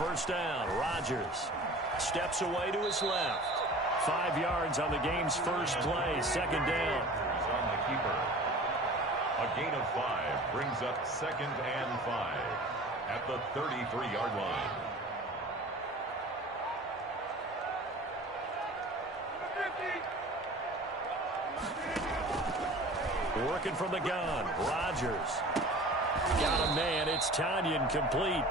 first down. Rodgers steps away to his left. 5 yards on the game's first play. Second down. On the keeper. A gain of 5 brings up 2nd and 5 at the 33-yard line. Working from the gun. Rodgers. Got a man. It's Tanyan complete.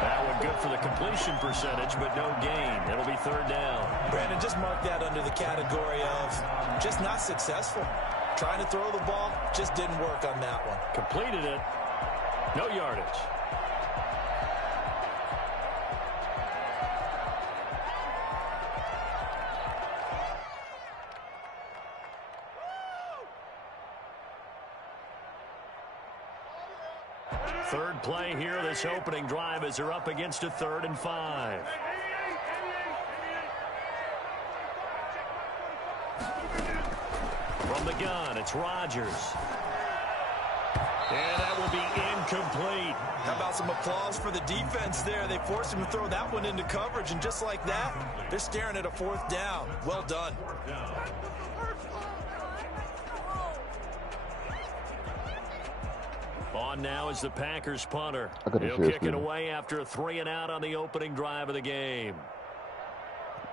That one good for the completion percentage, but no gain. It'll be third down. Brandon, just mark that under the category of just not successful. Trying to throw the ball, just didn't work on that one. Completed it. No yardage. Third play here, this opening drive as they're up against a 3rd and 5. From the gun, it's Rodgers. And that will be incomplete. How about some applause for the defense there? They forced him to throw that one into coverage, and just like that, they're staring at a 4th down. Well done. On now is the Packers punter. He'll kick it away after a 3 and out on the opening drive of the game.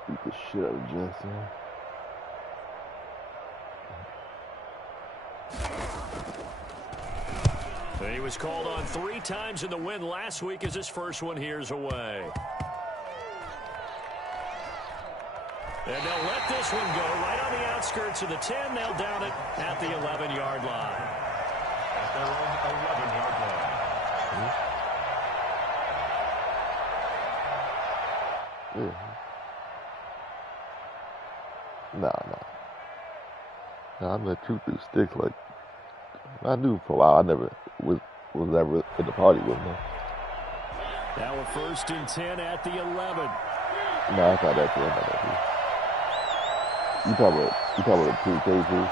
Beat the shit out of Jackson. He was called on 3 times in the win last week as his first one here's away. And they'll let this one go right on the outskirts of the 10. They'll down it at the 11-yard line. At their own 11-yard line. Nah, I'm a truth through sticks. Like I knew for a while, I never was ever in the party with me. Now a 1st and 10 at the 11. No, it's not that true. You talking about a true cases?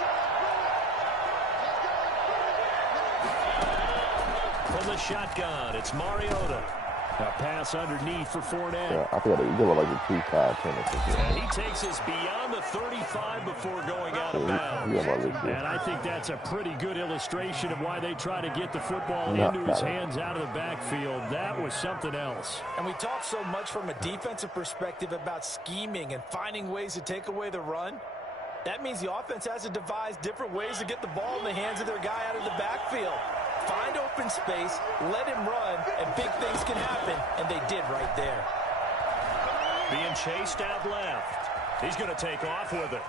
From the shotgun, it's Mariota. A pass underneath for Fournette. Yeah, I think you give it like a 2-5 10 or something. And he takes us beyond the 35 before going out of bounds. And I think that's a pretty good illustration of why they try to get the football into his hands out of the backfield. That was something else. And we talk so much from a defensive perspective about scheming and finding ways to take away the run. That means the offense has to devise different ways to get the ball in the hands of their guy out of the backfield. Find open space, let him run, and big things can happen, and they did right there. Being chased out left. He's going to take off with it.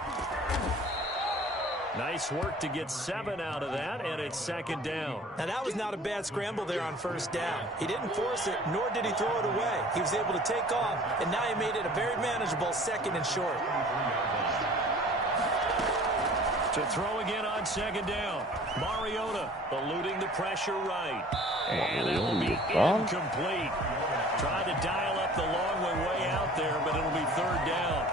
Nice work to get 7 out of that, and it's 2nd down. Now, that was not a bad scramble there on 1st down. He didn't force it, nor did he throw it away. He was able to take off, and now he made it a very manageable 2nd and short. To throw again on 2nd down. Mariota eluding the pressure right. And that will be incomplete. Tried to dial up the long way out there, but it'll be 3rd down.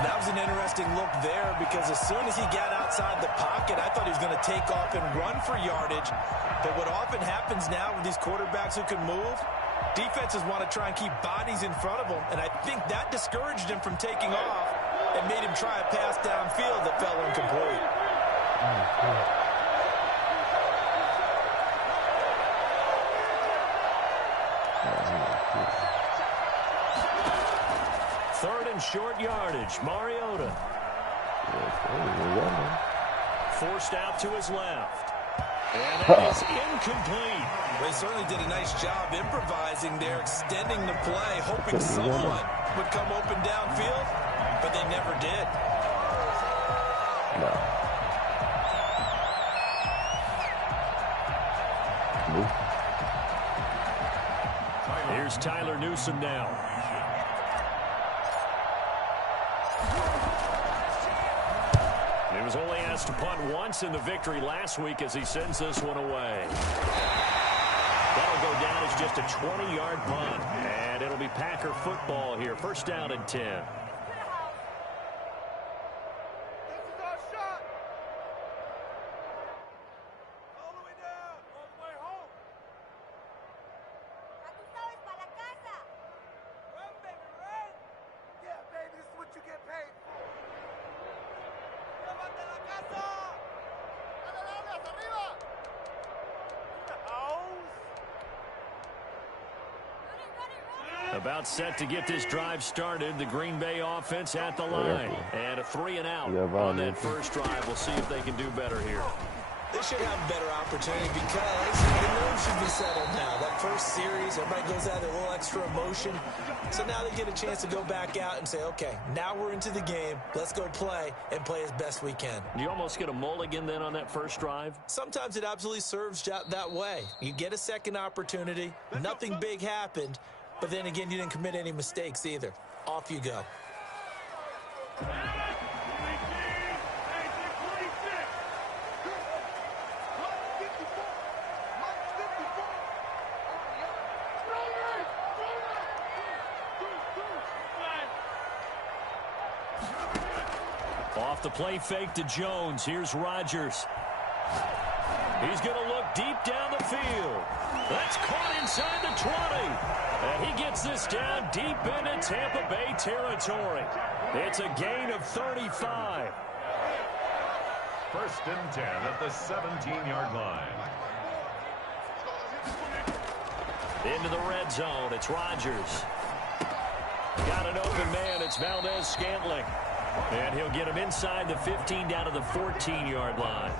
That was an interesting look there because as soon as he got outside the pocket, I thought he was going to take off and run for yardage. But what often happens now with these quarterbacks who can move, defenses want to try and keep bodies in front of them, and I think that discouraged him from taking off and made him try a pass downfield that fell incomplete. Third and short yardage. Mariota. Forced out to his left. And that is incomplete. They certainly did a nice job improvising there, extending the play, hoping someone would come open downfield, but they never did. No. Here's Tyler Newsome now. He was only asked to punt once in the victory last week as he sends this one away. That'll go down as just a 20-yard punt, and it'll be Packer football here. 1st down and 10. About set to get this drive started. The Green Bay offense at the line. And a 3-and-out on that first drive. We'll see if they can do better here. They should have a better opportunity because the nerves should be settled now. That first series, everybody goes out with a little extra emotion. So now they get a chance to go back out and say, okay, now we're into the game. Let's go play and play as best we can. You almost get a mulligan then on that first drive? Sometimes it absolutely serves that way. You get a second opportunity. Nothing big happened. But then again, you didn't commit any mistakes either. Off you go. Off the play fake to Jones. Here's Rodgers. He's going to look deep down the field. That's caught inside the 20. And he gets this down deep into Tampa Bay territory. It's a gain of 35. First and 10 at the 17-yard line. Into the red zone. It's Rodgers. Got an open man. It's Valdez-Scantling. And he'll get him inside the 15 down to the 14-yard line.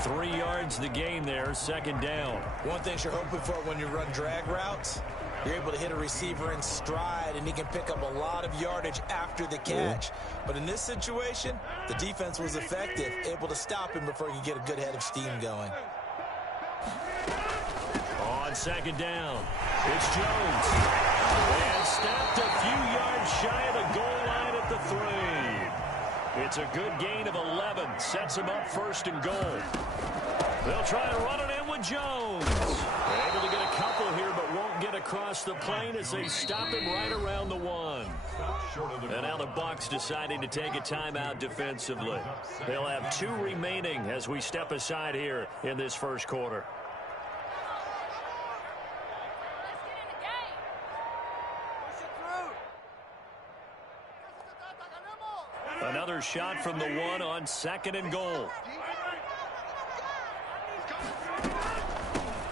3 yards the gain there, second down. One thing you're hoping for when you run drag routes, you're able to hit a receiver in stride, and he can pick up a lot of yardage after the catch. But in this situation, the defense was effective, able to stop him before he could get a good head of steam going. On second down, it's Jones. And snapped a few yards shy of the goal line at the 3. It's a good gain of 11. Sets him up first and goal. They'll try and run it in with Jones. Able to get a couple here, but won't get across the plane as they stop him right around the 1. And now the Bucs deciding to take a timeout defensively. They'll have 2 remaining as we step aside here in this first quarter. Another shot from the 1 on second and goal.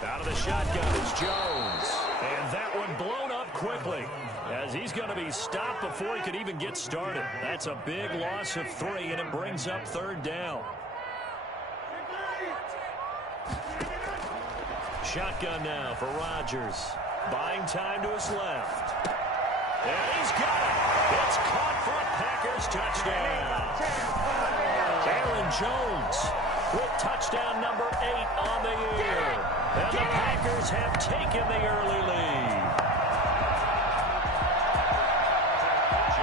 Out of the shotgun is Jones. And that one blown up quickly as he's going to be stopped before he could even get started. That's a big loss of 3, and it brings up third down. Shotgun now for Rodgers. Buying time to his left. And he's got it. It's caught for a Packers touchdown. Aaron Jones with touchdown number 8 on the year. And the Packers have taken the early lead.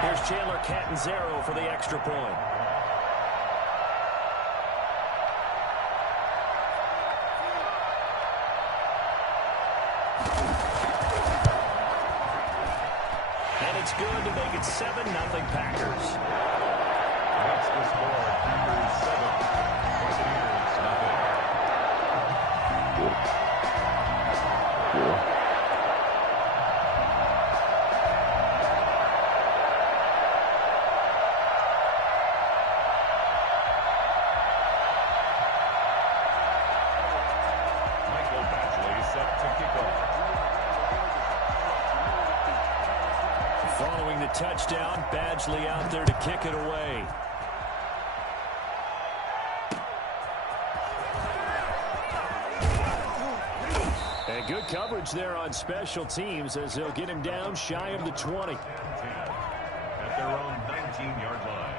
Here's Chandler Catanzaro for the extra point. It's good to make it 7-0 Packers. That's the score. Packers 7, Buccaneers nothing. Michael Badgley set to kick off. Following the touchdown, Badgley out there to kick it away. And good coverage there on special teams as they'll get him down shy of the 20. 10 at their own 19-yard line.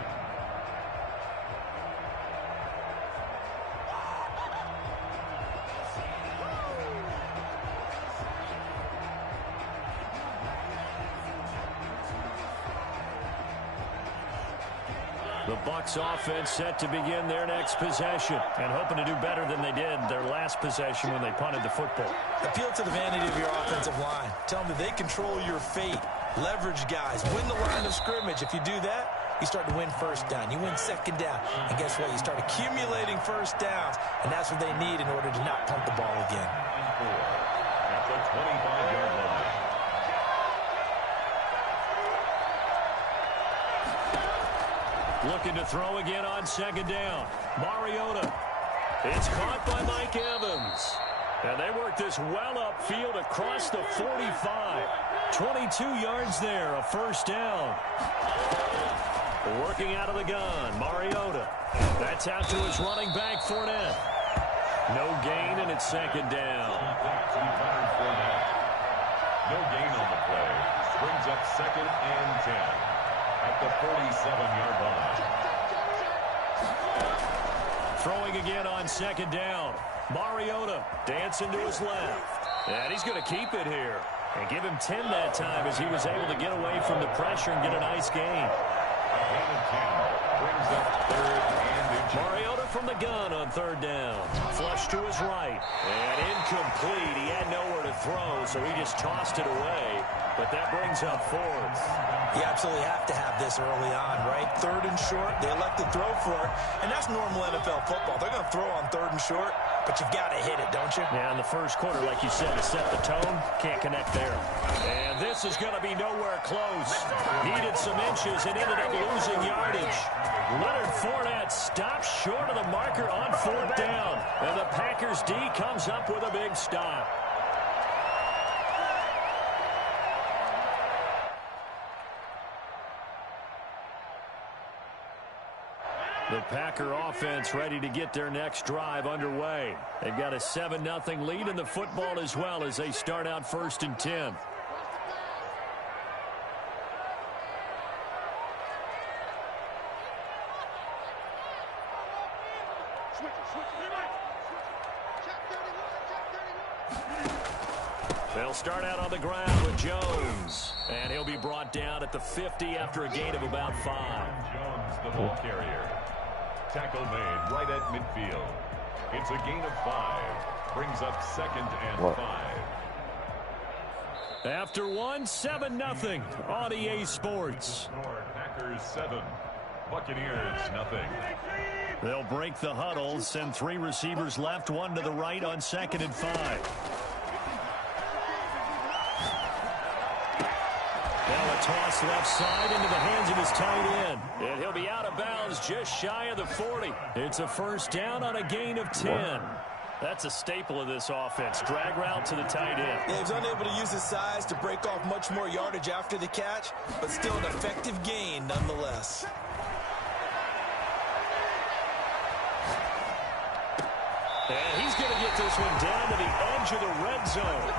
The Bucs offense set to begin their next possession and hoping to do better than they did their last possession when they punted the football. Appeal to the vanity of your offensive line. Tell them that they control your fate. Leverage guys. Win the line of scrimmage. If you do that, you start to win first down. You win second down. And guess what? You start accumulating first downs. And that's what they need in order to not punt the ball again. At the 25-yard line. Looking to throw again on second down. Mariota. It's caught by Mike Evans. And they work this well upfield across the 45. 22 yards there, a first down. Working out of the gun, Mariota. That's out to his running back, Fournette. No gain, and it's second down. No gain on the play. Brings up second and 10 at the 47-yard line. Throwing again on second down. Mariota dancing to his left. And he's going to keep it here. And give him 10 that time as he was able to get away from the pressure and get a nice gain. Gain of 10 brings up third and inches. Mariota from the gun on third down. Flush to his right. And incomplete. He had nowhere to throw, so he just tossed it away. But that brings up fourth. You absolutely have to have this early on, right? Third and short, they elect to throw for it. And that's normal NFL football. They're going to throw on third and short, but you've got to hit it, don't you? Yeah, in the first quarter, like you said, to set the tone, can't connect there. And this is going to be nowhere close. Needed some inches and ended up losing yardage. Leonard Fournette stops short of the marker on fourth down. And the Packers D comes up with a big stop. The Packer offense ready to get their next drive underway. They've got a 7-0 lead in the football as well as they start out first and 10. They'll start out on the ground with Jones. And he'll be brought down at the 50 after a gain of about 5. Jones, the ball carrier. Tackle made right at midfield. It's a gain of 5. Brings up second and 5. After 7-0 on EA Sports. Packers 7. Buccaneers nothing. They'll break the huddle, send 3 receivers left, 1 to the right on second and 5. Now a toss left side into the hands of his tight end. And he'll be out of bounds just shy of the 40. It's a first down on a gain of 10. That's a staple of this offense. Drag route to the tight end. Yeah, he was unable to use his size to break off much more yardage after the catch, but still an effective gain nonetheless. And he's going to get this one down to the edge of the red zone.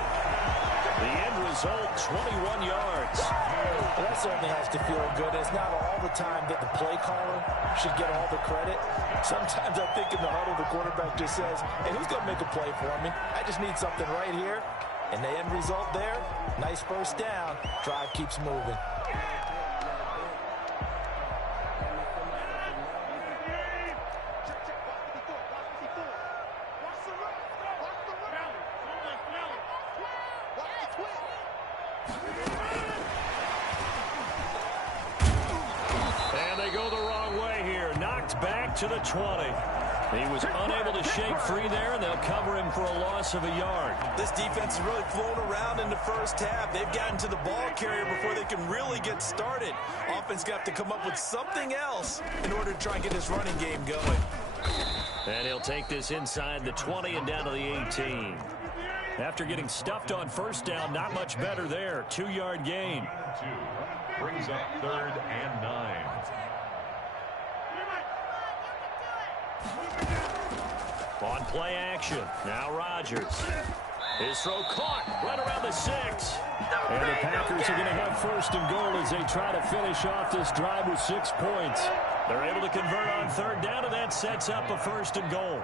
The end result, 21 yards. Well, that certainly has to feel good. It's not all the time that the play caller should get all the credit. Sometimes I think in the huddle, the quarterback just says, hey, who's going to make a play for me? I just need something right here. And the end result there, nice first down. Drive keeps moving. To the 20. He was unable to shake free there, and they'll cover him for a loss of a yard. This defense is really flown around in the first half. They've gotten to the ball carrier before they can really get started. Offense got to come up with something else in order to try and get this running game going. And he'll take this inside the 20 and down to the 18. After getting stuffed on first down, not much better there. 2-yard gain. 2 brings up third and 9. On play action, now Rodgers. His throw caught right around the 6. And the Packers are going to have first and goal as they try to finish off this drive with 6 points. They're able to convert on third down, and that sets up a first and goal.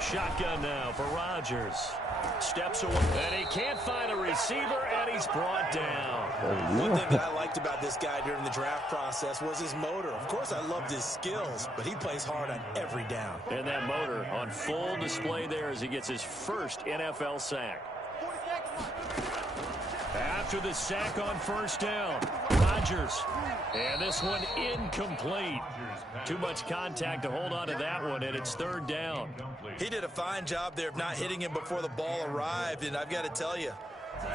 Shotgun now for Rodgers. Steps away, and he can't find a receiver, and he's brought down. One thing that I liked about this guy during the draft process was his motor. Of course, I loved his skills, but he plays hard on every down. And that motor on full display there as he gets his first NFL sack. After the sack on first down, Rodgers. And this one incomplete. Too much contact to hold on to that one, and it's third down. He did a fine job there of not hitting him before the ball arrived, and I've got to tell you,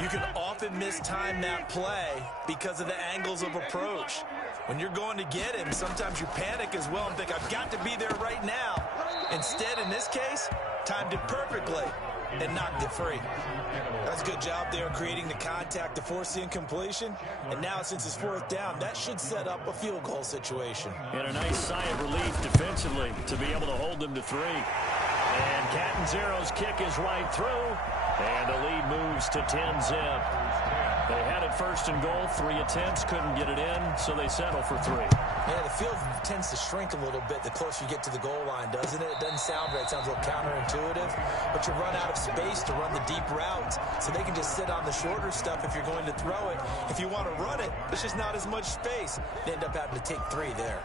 You can often mistime that play because of the angles of approach. When you're going to get him, sometimes you panic as well and think, I've got to be there right now. Instead, in this case, timed it perfectly and knocked it free. That's a good job there creating the contact to force the incompletion. And now, since it's fourth down, that should set up a field goal situation. And a nice sigh of relief defensively to be able to hold them to 3. And Catanzaro's kick is right through. And the lead moves to 10-zip. They had it first and goal. 3 attempts, couldn't get it in, so they settle for 3. Yeah, the field tends to shrink a little bit the closer you get to the goal line, doesn't it? It doesn't sound right. It sounds a little counterintuitive. But you run out of space to run the deep routes, so they can just sit on the shorter stuff if you're going to throw it. If you want to run it, there's just not as much space. They end up having to take 3 there.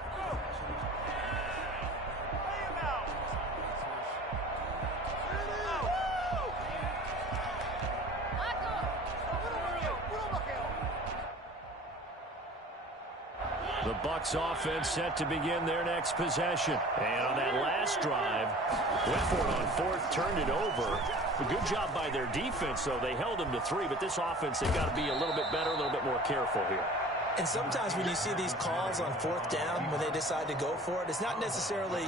The Bucs offense set to begin their next possession. And on that last drive, went for it on 4th, turned it over. A good job by their defense, though. They held them to 3, but this offense, they've got to be a little bit better, a little bit more careful here. And sometimes when you see these calls on 4th down, when they decide to go for it, it's not necessarily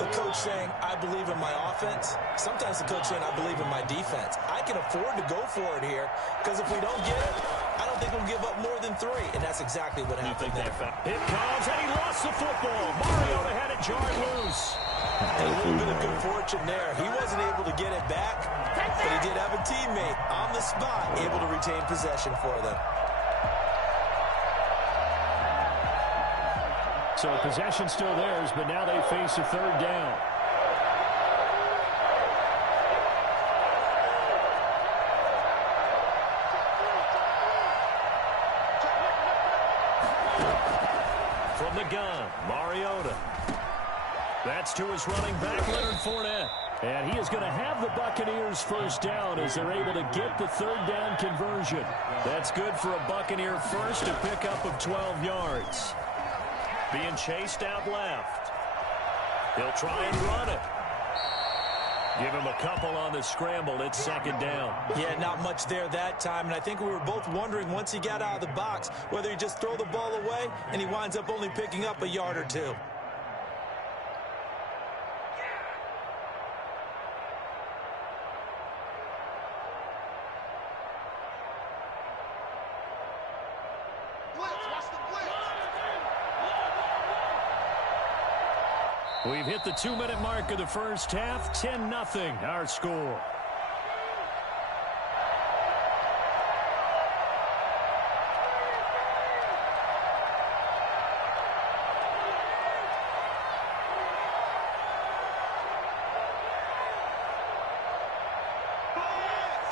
the coach saying, I believe in my offense. Sometimes the coach saying, I believe in my defense. I can afford to go for it here, because if we don't get it, I don't think we'll give up more than 3. And that's exactly what happened there. It comes, and he lost the football. Mariota had it jarred loose. And a little bit of good fortune there. He wasn't able to get it back, but he did have a teammate on the spot able to retain possession for them. So possession still theirs, but now they face a 3rd down. From the gun, Mariota. That's to his running back, Leonard Fournette. And he is going to have the Buccaneers first down as they're able to get the 3rd down conversion. That's good for a Buccaneer first, a pickup of 12 yards. Being chased out left. He'll try and run it. Give him a couple on the scramble. It's 2nd down. Yeah, not much there that time. And I think we were both wondering once he got out of the box whether he just throw the ball away and he winds up only picking up a yard or 2. We've hit the 2-minute mark of the first half. 10-0 our score.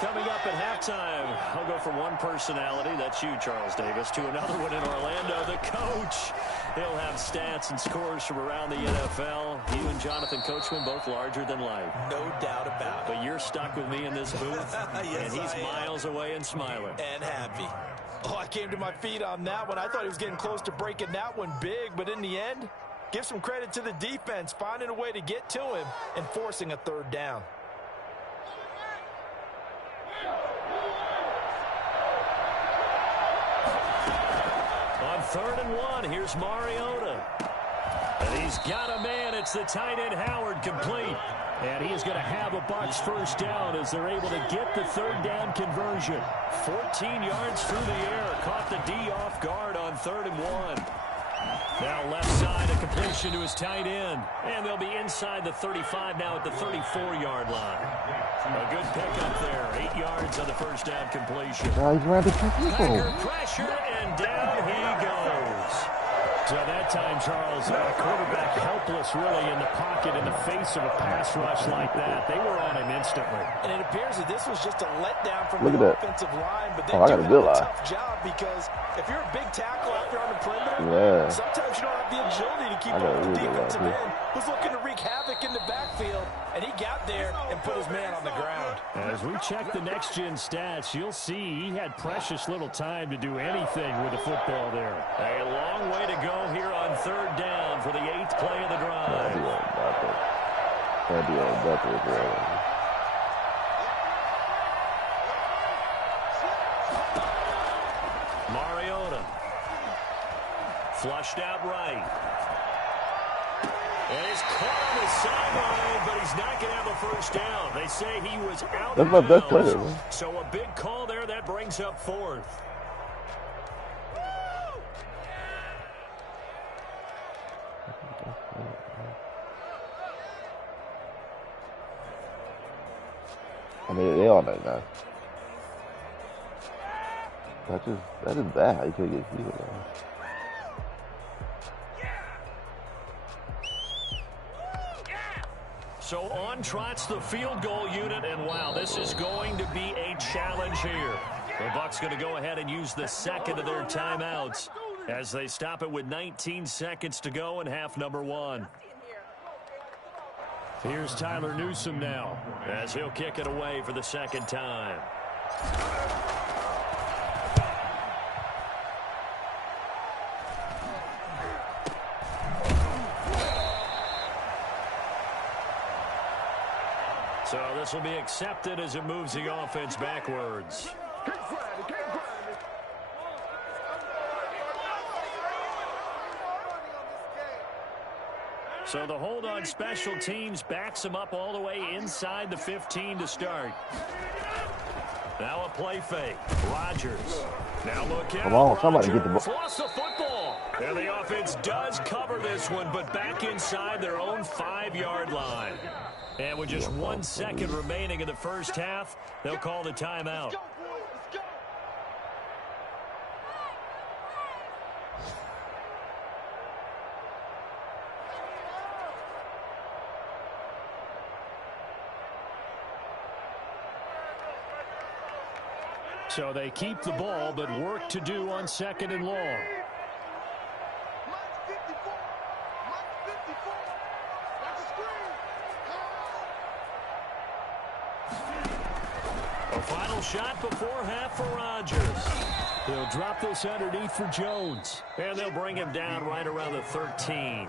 Coming up at halftime, I'll go from one personality, that's you, Charles Davis, to another one in Orlando, the coach. He'll have stats and scores from around the NFL. You and Jonathan Coachman, both larger than life. No doubt about it. But you're stuck with me in this booth, yes, and he's miles away and smiling. And happy. Oh, I came to my feet on that one. I thought he was getting close to breaking that one big, but in the end, give some credit to the defense, finding a way to get to him and forcing a 3rd down. On 3rd and 1, here's Mariota. And he's got a man. It's the tight end Howard complete. And he is going to have a Bucs first down as they're able to get the 3rd down conversion. 14 yards through the air. Caught the D off guard on 3rd and 1. Now left side, a completion to his tight end. And they'll be inside the 35 now at the 34-yard line. A good pickup there. 8 yards on the first down completion. Packer pressure, and down he goes. So that time, Charles, quarterback helpless really in the pocket in the face of a pass rush like that. They were on him instantly. And it appears that this was just a letdown from the offensive line, but they do a tough job because if you're a big tackle out there on the perimeter, sometimes you don't have the agility to keep up with the defensive end who's looking to wreak havoc in the backfield, and he got there and put his man on the ground. As we check the next-gen stats, you'll see he had precious little time to do anything with the football there. A long way to go here on 3rd down for the 8th play of the drive. Mariota. Flushed out right. And he's caught on the sideline, but he's not going to have a first down. They say he was out of bounds. That's my best player, man. So a big call there. That brings up fourth. I mean, they all that now. That is bad how you can't get healed, man. So on trots the field goal unit, and wow, this is going to be a challenge here. The Bucs going to go ahead and use the second of their timeouts as they stop it with 19 seconds to go in half number one. Here's Tyler Newsome now as he'll kick it away for the second time. So this will be accepted as it moves the offense backwards. So the hold on special teams backs him up all the way inside the 15 to start. Now a play fake. Rodgers. Now look out. Come on, somebody get the ball. Lost the football. And the offense does cover this one, but back inside their own 5-yard line. And with just 1 second remaining in the first half, they'll call the timeout. So they keep the ball, but work to do on second and long. A final shot before half for Rodgers. He'll drop this underneath for Jones. And they'll bring him down right around the 13.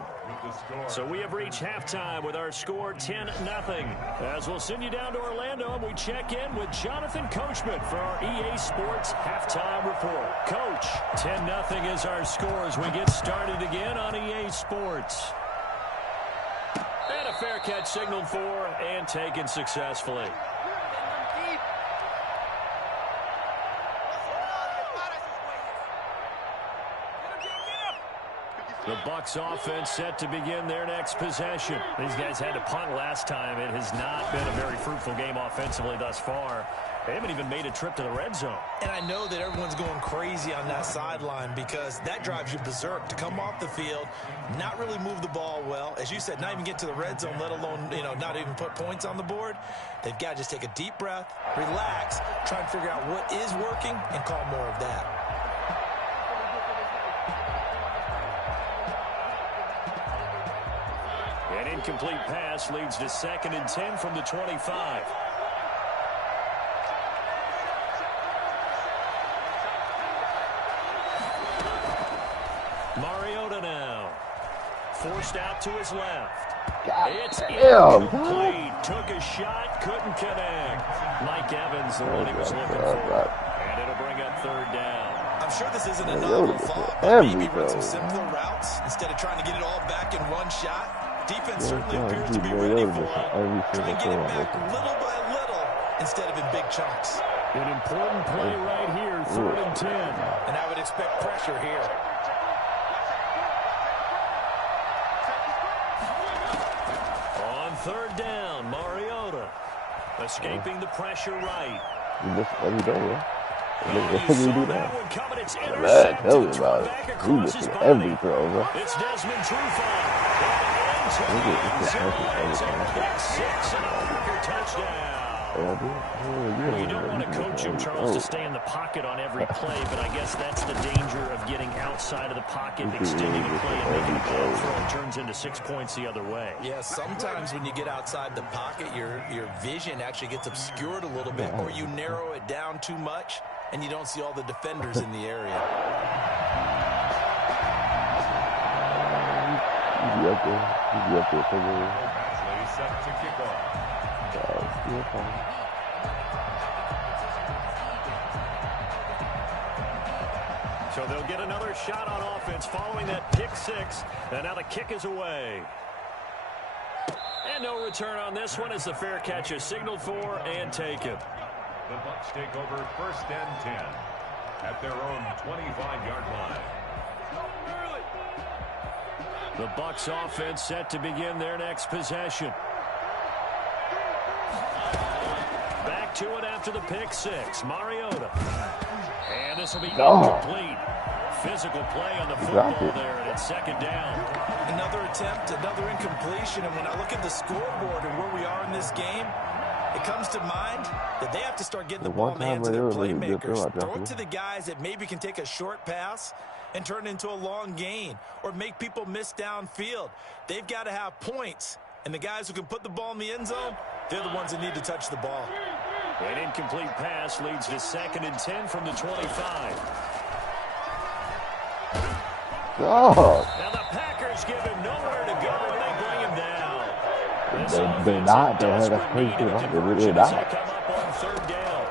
So we have reached halftime with our score 10-0. As we'll send you down to Orlando, and we check in with Jonathan Coachman for our EA Sports Halftime Report. Coach, 10-0 is our score as we get started again on EA Sports. And a fair catch signaled for and taken successfully. The Bucs offense set to begin their next possession. These guys had to punt last time. It has not been a very fruitful game offensively thus far. They haven't even made a trip to the red zone. And I know that everyone's going crazy on that sideline because that drives you berserk to come off the field, not really move the ball well. As you said, not even get to the red zone, let alone, not even put points on the board. They've got to just take a deep breath, relax, try and figure out what is working, and call more of that. An incomplete pass leads to 2nd and 10 from the 25. Mariota now. Forced out to his left. It's incomplete. Took a shot, couldn't connect. Mike Evans, the one he was looking for. And it'll bring up 3rd down. I'm sure this isn't a novel thought, but maybe run some simpler routes instead of trying to get it all back in one shot. Defense certainly appears to be ready for it. Try and get it back little by little instead of in big chunks. An important play right here, 3rd and 10. And I would expect pressure here. On 3rd down, Mariota escaping the pressure right. Every day, yeah. You saw that one coming. It's Man, tell me intercepted. about it. Back He across his missing body. every throw, bro. It's Desmond Trufant. Pick 6 and a Parker touchdown. You don't want to coach him, Charles, to stay in the pocket on every play, but I guess that's the danger of getting outside of the pocket, extending a play, and making a ball throw and turns into 6 points the other way. Yeah, sometimes when you get outside the pocket, your vision actually gets obscured a little bit, or you narrow it down too much, and you don't see all the defenders in the area. He's up there somewhere. Baxley set to kick off. So they'll get another shot on offense following that pick six. And now the kick is away. And no return on this one as the fair catch is signaled for and taken. The Bucs take over 1st and 10 at their own 25-yard line. The Bucs offense set to begin their next possession. Back to it after the pick six. Mariota. And this will be incomplete. Physical play on the football there, and it's 2nd down. Another attempt, another incompletion, and when I look at the scoreboard and where we are in this game, it comes to mind that they have to start getting the ball in the hands of their playmakers. Throw it to the guys that maybe can take a short pass and turn it into a long gain or make people miss downfield. They've got to have points, and the guys who can put the ball in the end zone, they're the ones that need to touch the ball. An incomplete pass leads to 2nd and 10 from the 25. Oh. Now the Packers give him nowhere to go, and they bring him down. They're not. That's crazy. They really not. Come up on 3rd down.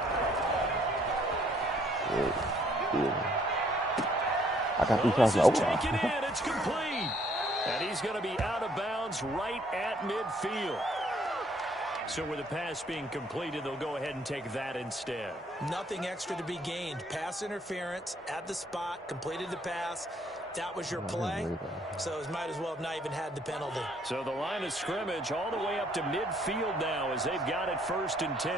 I got 3 times over. Taken in. It's complete. And he's going to be out of bounds right at midfield. So with the pass being completed, they'll go ahead and take that instead. Nothing extra to be gained. Pass interference at the spot, completed the pass. That was your play, so it might as well have not even had the penalty. So the line of scrimmage all the way up to midfield now as they've got it 1st and 10.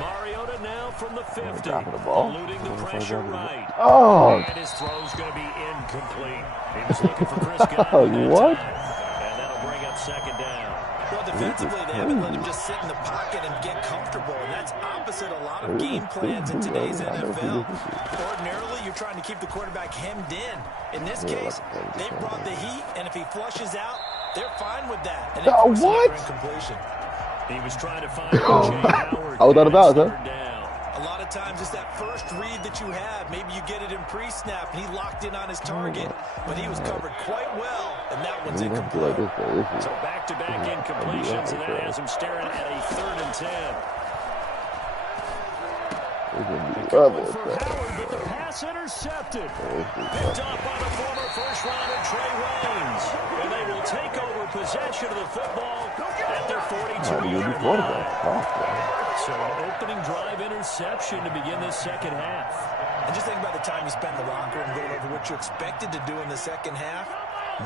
Mariota now from the 50, eluding the pressure right. Oh! And his throw's going to be incomplete. He was looking for Chris Godwin What? And that'll bring up 2nd down. Well, defensively, they haven't let him just sit in the pocket and get comfortable, and that's opposite a lot of game plans in today's NFL. Ordinarily, you're trying to keep the quarterback hemmed in. In this case, they brought the heat, and if he flushes out, they're fine with that. And what? Incompletion. He was trying to find O.J. Howard. I was out of bounds, huh? A lot of times it's that first read that you have. Maybe you get it in pre-snap, and he locked in on his target, but he was covered quite well, and that one's incomplete. So back-to-back incompletions, and that has him staring at a 3rd and 10. Going for Howard, but the pass intercepted. Picked up by the former first-rounder Trey Waynes, and they will take over possession of the football at their 42-yard line. So an opening drive interception to begin this 2nd half. And just think about the time you spent in the locker room going over what you expected to do in the 2nd half.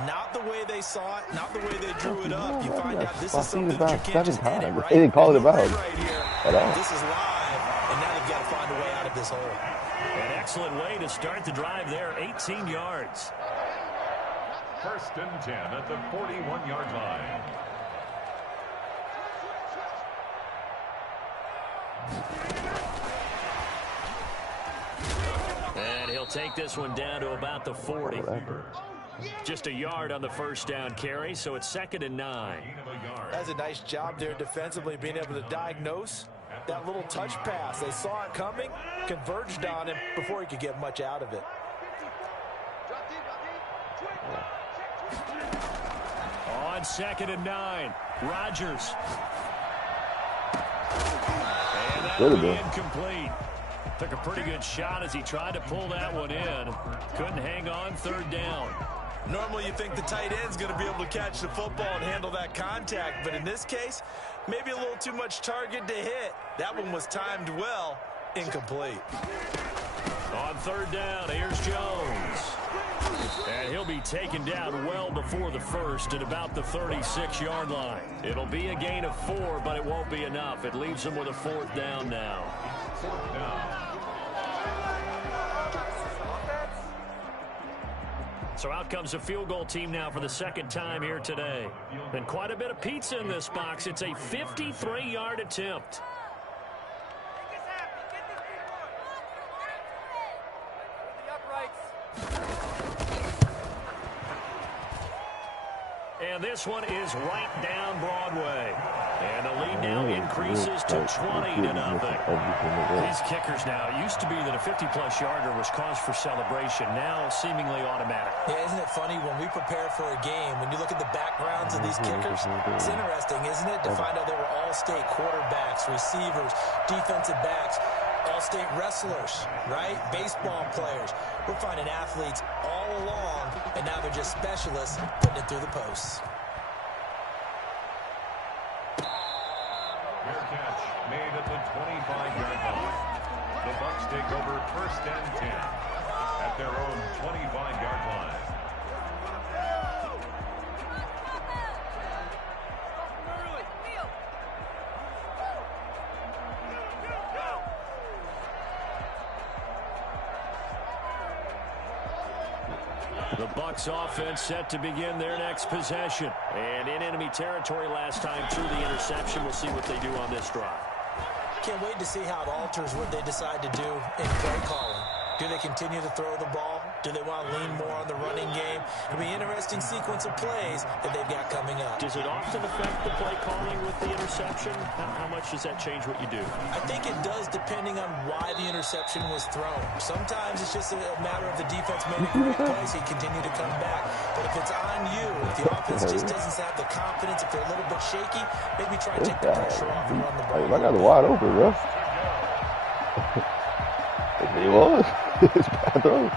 Not the way they saw it, not the way they drew it up. You find out this is something that you can't just edit, right? They didn't call it about right here. This is live, and now they've got to find a way out of this hole. An excellent way to start the drive there, 18 yards. 1st and 10 at the 41-yard line. And he'll take this one down to about the 40. Just a yard on the 1st down carry, so it's 2nd and 9. That's a nice job there defensively, being able to diagnose that little touch pass. They saw it coming, converged on him before he could get much out of it. On 2nd and 9, Rodgers. And that'll be incomplete. Took a pretty good shot as he tried to pull that one in. Couldn't hang on 3rd down. Normally you think the tight end's going to be able to catch the football and handle that contact, but in this case, maybe a little too much target to hit. That one was timed well, incomplete. On 3rd down, here's Jones. And he'll be taken down well before the 1st at about the 36-yard line. It'll be a gain of 4, but it won't be enough. It leaves him with a 4th down now. So out comes the field goal team now for the 2nd time here today. And quite a bit of pizza in this box. It's a 53-yard attempt. And this one is right down Broadway. And the lead now increases to 20-0. These kickers now, it used to be that a 50-plus yarder was cause for celebration. Now seemingly automatic. Yeah, isn't it funny when we prepare for a game, when you look at the backgrounds of these kickers, it's interesting, isn't it, to find out they were all-state quarterbacks, receivers, defensive backs, all-state state wrestlers, right? Baseball players. We're finding athletes all along, and now they're just specialists putting it through the posts. Fair catch made at the 25-yard line. The Bucs take over 1st and 10 at their own 25-yard line. The Bucs offense set to begin their next possession. And in enemy territory last time through the interception. We'll see what they do on this drive. Can't wait to see how it alters what they decide to do in play calling. Do they continue to throw the ball? Do they want to lean more on the running game? It'll be an interesting sequence of plays that they've got coming up. Does it often affect the play calling with the interception? How much does that change what you do? I think it does depending on why the interception was thrown. Sometimes it's just a matter of the defense made a great play, so you continue to come back. But if it's on you, if the offense just doesn't have the confidence, if they're a little bit shaky, maybe try to take the pressure off and run the ball. I got it wide open, bro. He was. It's bad throw.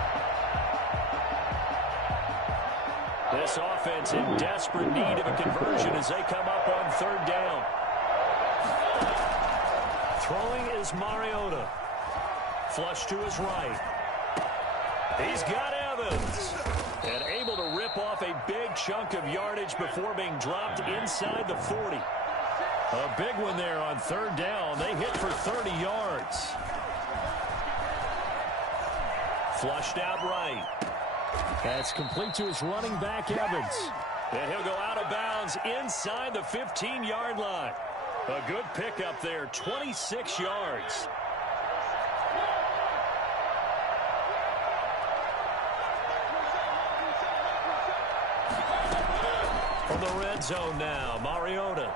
This offense in desperate need of a conversion as they come up on 3rd down. Throwing is Mariota. Flush to his right. He's got Evans. And able to rip off a big chunk of yardage before being dropped inside the 40. A big one there on 3rd down. They hit for 30 yards. Flushed out right. That's complete to his running back, Evans. And he'll go out of bounds inside the 15-yard line. A good pickup there, 26 yards. From the red zone now, Mariota.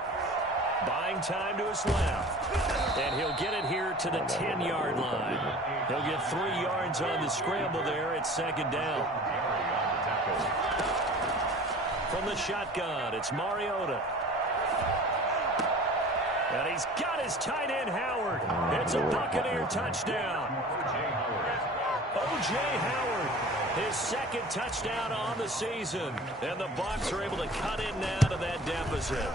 Buying time to his left. And he'll get it here to the 10-yard line. He'll get 3 yards on the scramble there at 2nd down. From the shotgun, it's Mariota. And he's got his tight end, Howard. It's a Buccaneer touchdown. O.J. Howard, his 2nd touchdown on the season. And the Bucs are able to cut in now to that deficit.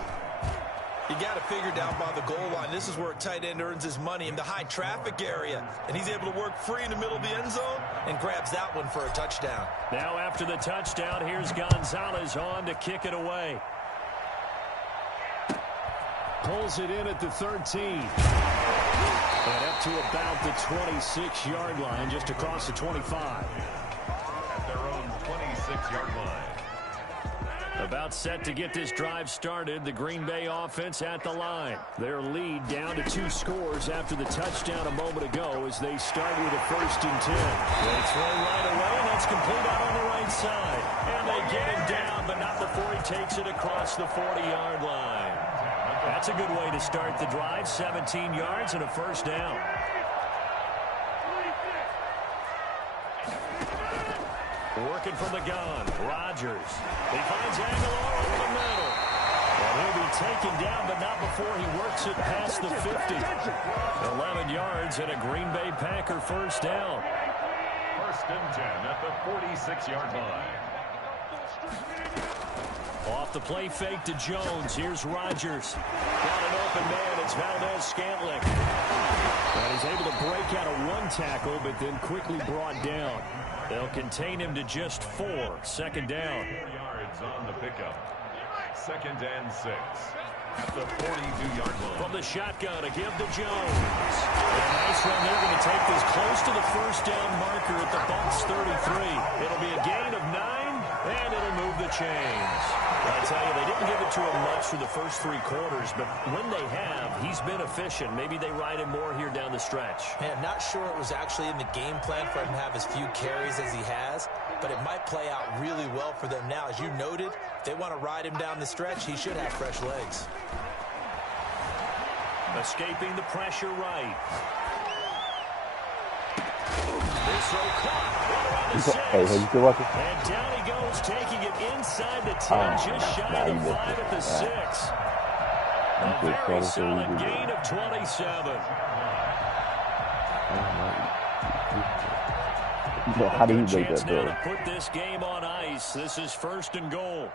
You got to figure down by the goal line. This is where a tight end earns his money in the high traffic area. And he's able to work free in the middle of the end zone and grabs that one for a touchdown. Now after the touchdown, here's Gonzalez on to kick it away. Pulls it in at the 13. And up to about the 26-yard line, just across the 25. At their own 26-yard line. About set to get this drive started. The Green Bay offense at the line. Their lead down to 2 scores after the touchdown a moment ago as they start with a 1st and 10. They throw right away, and that's complete out on the right side. And they get him down, but not before he takes it across the 40-yard line. That's a good way to start the drive. 17 yards and a 1st down. Working from the gun, Rodgers. He finds Aguilar over the middle. And he'll be taken down, but not before he works it past the 50. 11 yards and a Green Bay Packer 1st down. 1st and 10 at the 46-yard line. Off the play fake to Jones. Here's Rodgers. Got an open man. It's Valdez-Scantling. And he's able to break out of 1 tackle, but then quickly brought down. They'll contain him to just 4. 2nd down. 4 yards on the pickup. 2nd and 6 at the 42-yard line. From the shotgun, a give to Jones. And a nice run. They're going to take this close to the 1st down marker at the Bucs 33. It'll be a gain of 9, and it'll move the chains. I tell you, they didn't give it to him much for the first 3 quarters, but when they have, he's been efficient. Maybe they ride him more here down the stretch. Man, I'm not sure it was actually in the game plan for him to have as few carries as he has, but it might play out really well for them now. As you noted, if they want to ride him down the stretch, he should have fresh legs. Escaping the pressure right. This throw caught right around the 6. Hey, you still watching? And down he goes, taking it inside the 10, just shy of the 5 at the 6. A very solid gain of 27. Yeah, how did he Good make chance that now throw? to put this game on ice. This is 1st and goal.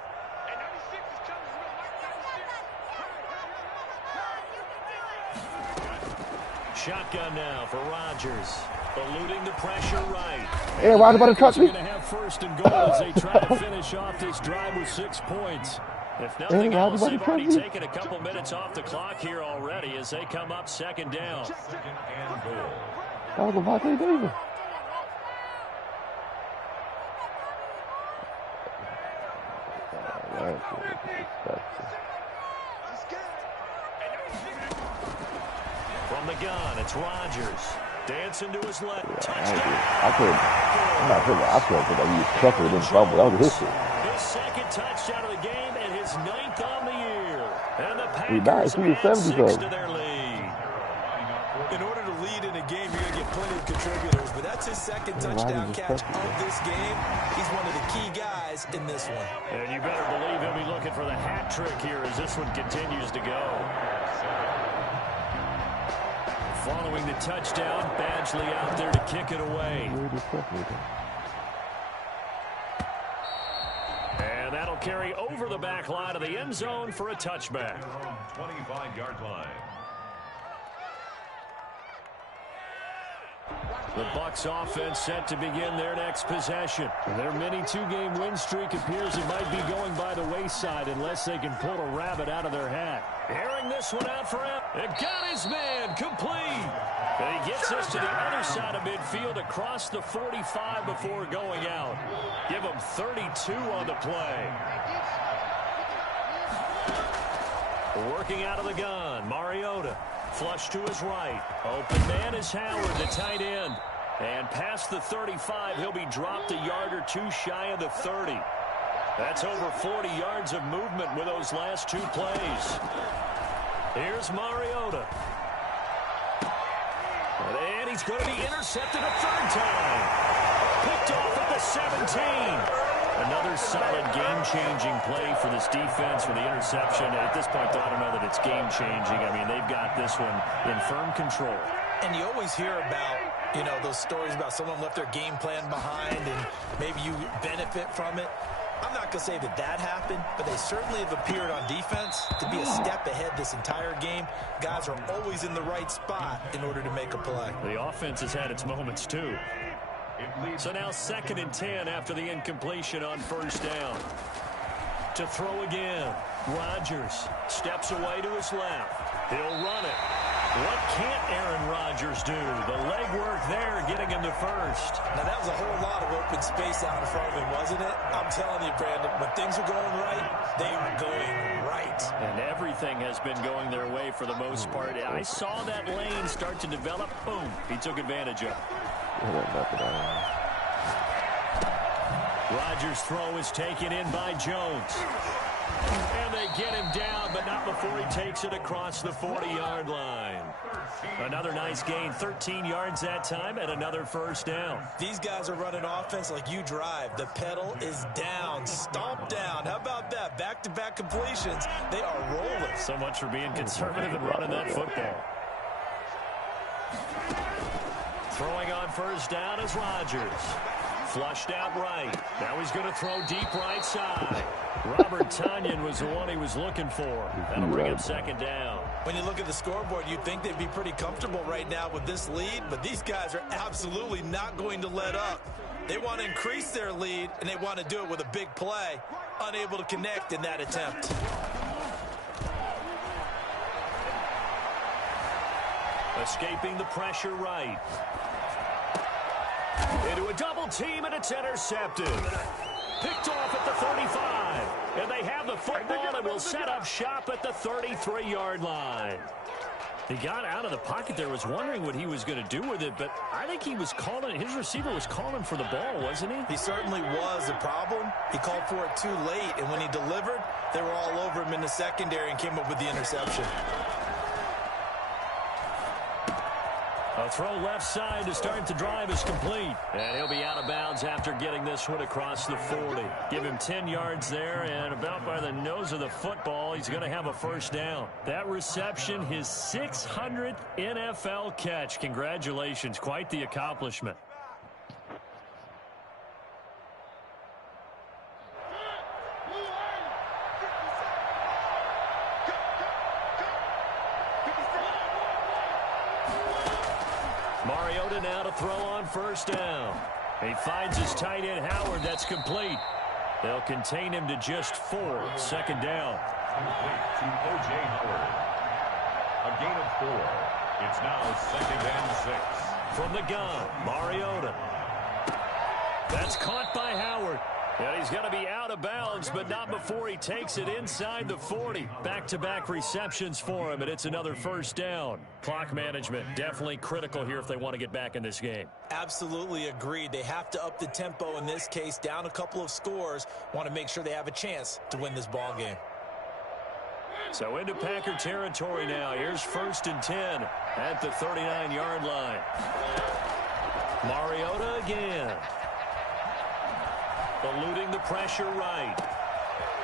Shotgun now for Rodgers. Eluding the pressure right. Hey, why about to touch me? Going to have 1st and goal as they try to finish off this drive with 6 points. If nothing else, they've already taken a couple minutes off the clock here already as they come up 2nd down. 2nd and goal. That was Levante Davis. From the gun, it's Rodgers. Dancing to his left. Yeah, Touchdown. I'm not sure. I felt that he was tougher than fumble. That was his shit. His 2nd touchdown of the game and his 9th on the year. And the He Packers was add 6 70 to their lead. In order to lead in a game, you're going to get plenty of contributors, but that's his 2nd touchdown catch of this game. He's one of the key guys in this one. And you better believe he'll be looking for the hat trick here as this one continues to go. Following the touchdown, Badgley out there to kick it away. And that'll carry over the back line of the end zone for a touchback. 25-yard line. The Bucs offense set to begin their next possession. Their mini 2-game win streak appears it might be going by the wayside unless they can pull a rabbit out of their hat. Airing this one out for him. It got his man complete. And he gets us to the other side of midfield across the 45 before going out. Give him 32 on the play. Working out of the gun, Mariota. Flush to his right. Open man is Howard, the tight end. And past the 35, he'll be dropped a yard or 2 shy of the 30. That's over 40 yards of movement with those last 2 plays. Here's Mariota. And he's going to be intercepted a 3rd time. Picked off at the 17. Another solid game-changing play for this defense for the interception. At this point, I don't know that it's game-changing. I mean, they've got this one in firm control. And you always hear about, you know, those stories about someone left their game plan behind and maybe you benefit from it. I'm not going to say that that happened, but they certainly have appeared on defense to be a step ahead this entire game. Guys are always in the right spot in order to make a play. The offense has had its moments, too. So now 2nd and 10 after the incompletion on 1st down. To throw again. Rodgers steps away to his left. He'll run it. What can't Aaron Rodgers do? The legwork there getting him to 1st. Now, that was a whole lot of open space out in front of him, wasn't it? I'm telling you, Brandon, when things are going right, they are going right. And everything has been going their way for the most part. I saw that lane start to develop. Boom. He took advantage of it. Rodgers' throw is taken in by Jones. And they get him down, but not before he takes it across the 40-yard line. Another nice gain, 13 yards that time, and another 1st down. These guys are running offense like you drive. The pedal is down, stomp down. How about that? Back-to-back completions. They are rolling. So much for being conservative and running that football. Throwing on 1st down is Rodgers. Flushed out right. Now he's going to throw deep right side. Robert Tonyan was the one he was looking for. That'll bring him 2nd down. When you look at the scoreboard, you'd think they'd be pretty comfortable right now with this lead, but these guys are absolutely not going to let up. They want to increase their lead, and they want to do it with a big play. Unable to connect in that attempt. Escaping the pressure right. Into a double team, and it's intercepted. Picked off at the 35. And they have the football and will set up shop at the 33-yard line. He got out of the pocket there, was wondering what he was going to do with it, but I think he was calling, his receiver was calling for the ball, wasn't he? He certainly was. The problem, he called for it too late, and when he delivered, they were all over him in the secondary and came up with the interception. A throw left side to start the drive is complete. And he'll be out of bounds after getting this one across the 40. Give him 10 yards there, and about by the nose of the football, he's going to have a 1st down. That reception, his 600th NFL catch. Congratulations. Quite the accomplishment. now to throw on first down. He finds his tight end, Howard. That's complete. They'll contain him to just 4. Second down. Complete to O.J. Howard. A gain of 4. It's now second and 6. From the gun, Mariota. That's caught by Howard. And he's going to be out of bounds, but not before he takes it inside the 40. Back-to-back receptions for him, and it's another first down. Clock management, definitely critical here if they want to get back in this game. Absolutely agreed. They have to up the tempo in this case, down a couple of scores. Want to make sure they have a chance to win this ball game. So into Packer territory now. Here's first and 10 at the 39-yard line. Mariota again. Eluding the pressure right.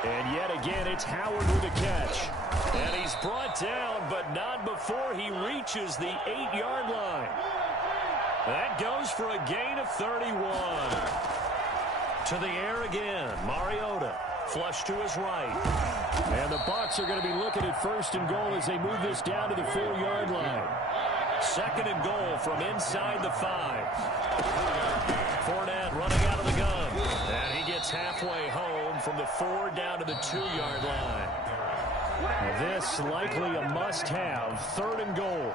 And yet again, it's Howard with a catch. And he's brought down, but not before he reaches the 8-yard line. That goes for a gain of 31. To the air again, Mariota. Flush to his right. And the Bucs are going to be looking at first and goal as they move this down to the 4-yard line. Second and goal from inside the 5. Fournette running out of the gun. And he gets halfway home from the 4 down to the 2-yard line. This likely a must-have. Third and goal.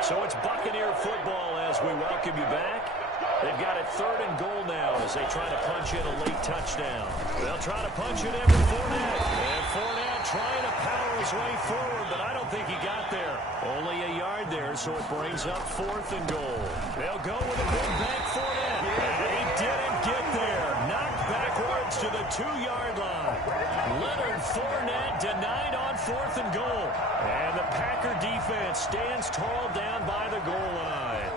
So it's Buccaneer football as we welcome you back. They've got it third and goal now as they try to punch in a late touchdown. They'll try to punch it in with Fournette. And Fournette trying to power his way forward, but I don't think he got there. Only a yard there, so it brings up fourth and goal. They'll go with a big back Fournette. And he didn't get there. Knocked backwards to the 2-yard line. Leonard Fournette denied on fourth and goal. And the Packer defense stands tall down by the goal line.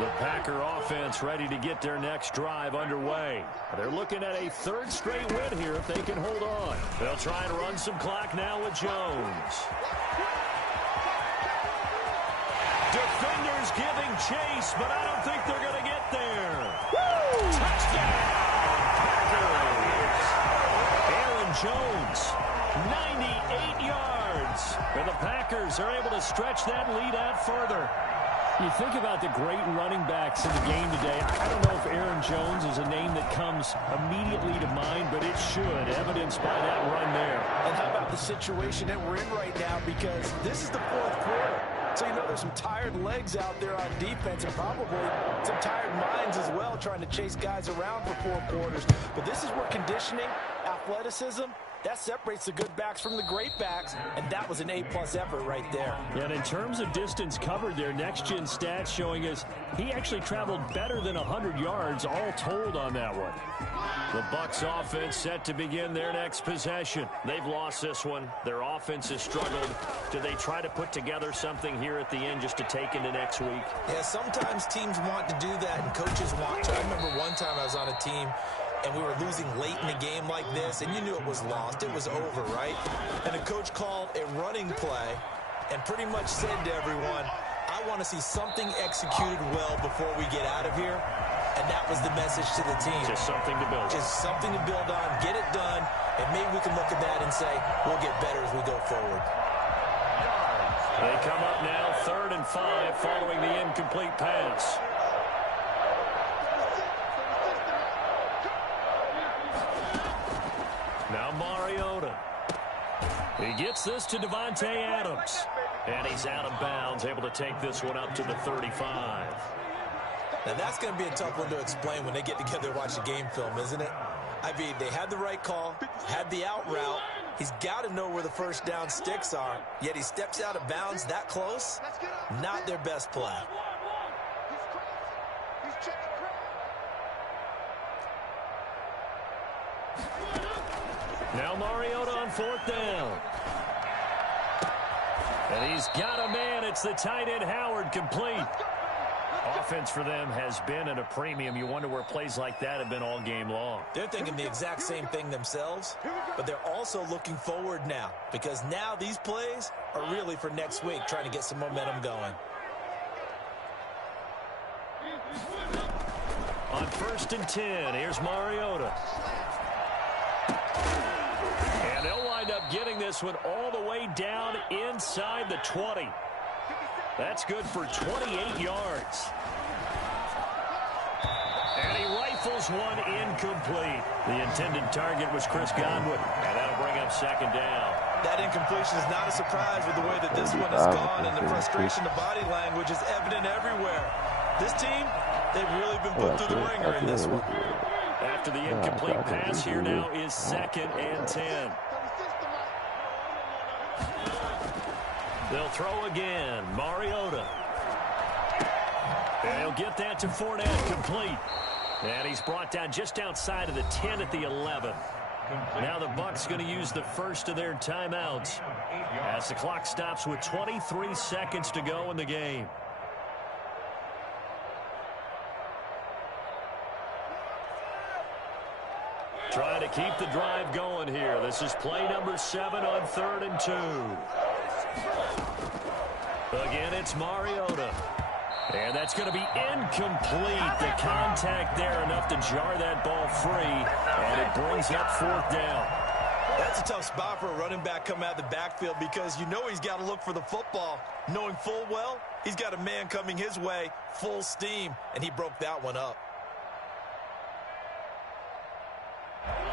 The Packer offense ready to get their next drive underway. They're looking at a third straight win here if they can hold on. They'll try and run some clock now with Jones. Defenders giving chase, but I don't think they're going to get there. Woo! Touchdown! Packers! Aaron Jones, 98 yards. And the Packers are able to stretch that lead out further. You think about the great running backs in the game today. I don't know if Aaron Jones is a name that comes immediately to mind, but it should, evidenced by that run there. And how about the situation that we're in right now? Because this is the fourth quarter. So, you know, there's some tired legs out there on defense and probably some tired minds as well trying to chase guys around for 4 quarters. But this is where conditioning, athleticism, that separates the good backs from the great backs, and that was an A-plus effort right there. And in terms of distance covered, their next-gen stats showing us he actually traveled better than 100 yards all told on that one. The Bucs offense set to begin their next possession. They've lost this one. Their offense has struggled. Do they try to put together something here at the end just to take into next week? Yeah, sometimes teams want to do that, and coaches want to. I remember one time I was on a team, and we were losing late in a game like this, and you knew it was lost. It was over, right? And the coach called a running play and pretty much said to everyone, I want to see something executed well before we get out of here. And that was the message to the team. Just something to build on. Just something to build on, get it done, and maybe we can look at that and say, we'll get better as we go forward. They come up now, 3rd and 5, following the incomplete pass. Now Mariota. He gets this to Devontae Adams. And he's out of bounds, able to take this one up to the 35. Now that's going to be a tough one to explain when they get together and watch the game film, isn't it? I mean, they had the right call, had the out route. He's got to know where the first down sticks are, yet he steps out of bounds that close. Not their best play. Now Mariota on 4th down. And he's got a man. It's the tight end Howard, complete. Offense for them has been at a premium. You wonder where plays like that have been all game long. They're thinking the exact same thing themselves, but they're also looking forward now because now these plays are really for next week, trying to get some momentum going. On 1st and 10, here's Mariota. And they'll wind up getting this one all the way down inside the 20. That's good for 28 yards. And he rifles one incomplete. The intended target was Chris Godwin, and that'll bring up 2nd down. That incompletion is not a surprise with the way that this one has gone, and the frustration of body language is evident everywhere. This team, they've really been put through the ringer in this one. After the incomplete pass, here now is 2nd and 10. They'll throw again. Mariota. And he'll get that to Fournette, complete. And he's brought down just outside of the 10 at the 11. Now the Bucs going to use the first of their timeouts as the clock stops with 23 seconds to go in the game. Trying to keep the drive going here. This is play number 7 on 3rd and 2. Again, it's Mariota. And that's going to be incomplete. The contact there enough to jar that ball free. And it brings up 4th down. That's a tough spot for a running back coming out of the backfield because you know he's got to look for the football, knowing full well he's got a man coming his way full steam, and he broke that one up.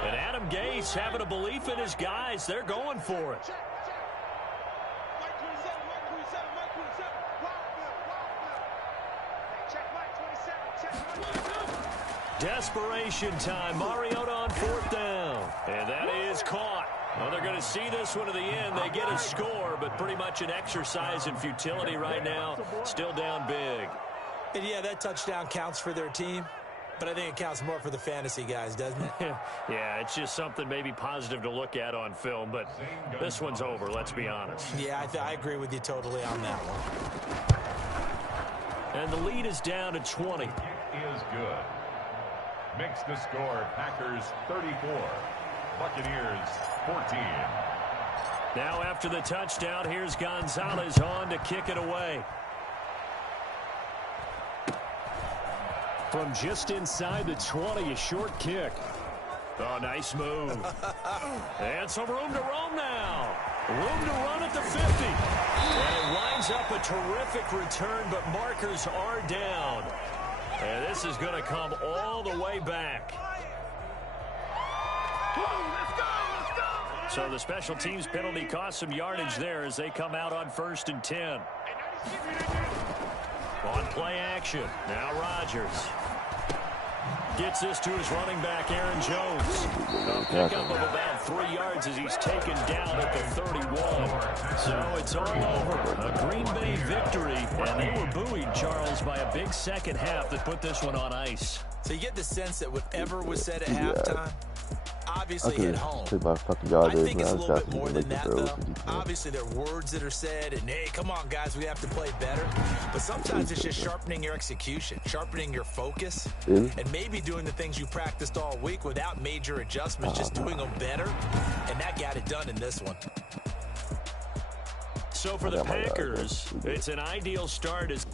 And Adam Gase having a belief in his guys. They're going for it. Desperation time. Mariota on 4th down. And that is caught. Well, they're going to see this one to the end. They get a score, but pretty much an exercise in futility right now. Still down big. And yeah, that touchdown counts for their team, but I think it counts more for the fantasy guys, doesn't it? Yeah, it's just something maybe positive to look at on film, but this one's over, let's be honest. Yeah, I agree with you totally on that one. And the lead is down to 20. It is good. Makes the score Packers 34, Buccaneers 14. Now after the touchdown, here's Gonzalez on to kick it away. From just inside the 20, a short kick. Oh, nice move. And some room to roam now. Room to run at the 50. And it winds up a terrific return, but markers are down. And this is going to come all the way back. So the special teams penalty cost some yardage there as they come out on 1st and 10. On play action, now Rodgers. Gets this to his running back, Aaron Jones. A pickup of about 3 yards as he's taken down at the 31. So it's all over. A Green Bay victory, and they were buoyed, Charles, by a big second half that put this one on ice. So you get the sense that whatever was said at halftime, obviously at home. I think it's a little bit more than that, though. Obviously, there are words that are said, and, hey, come on, guys, we have to play better. But sometimes it's just sharpening your execution, sharpening your focus, and maybe doing the things you practiced all week without major adjustments, just doing them better, and that got it done in this one. So for the Packers, it's an ideal start as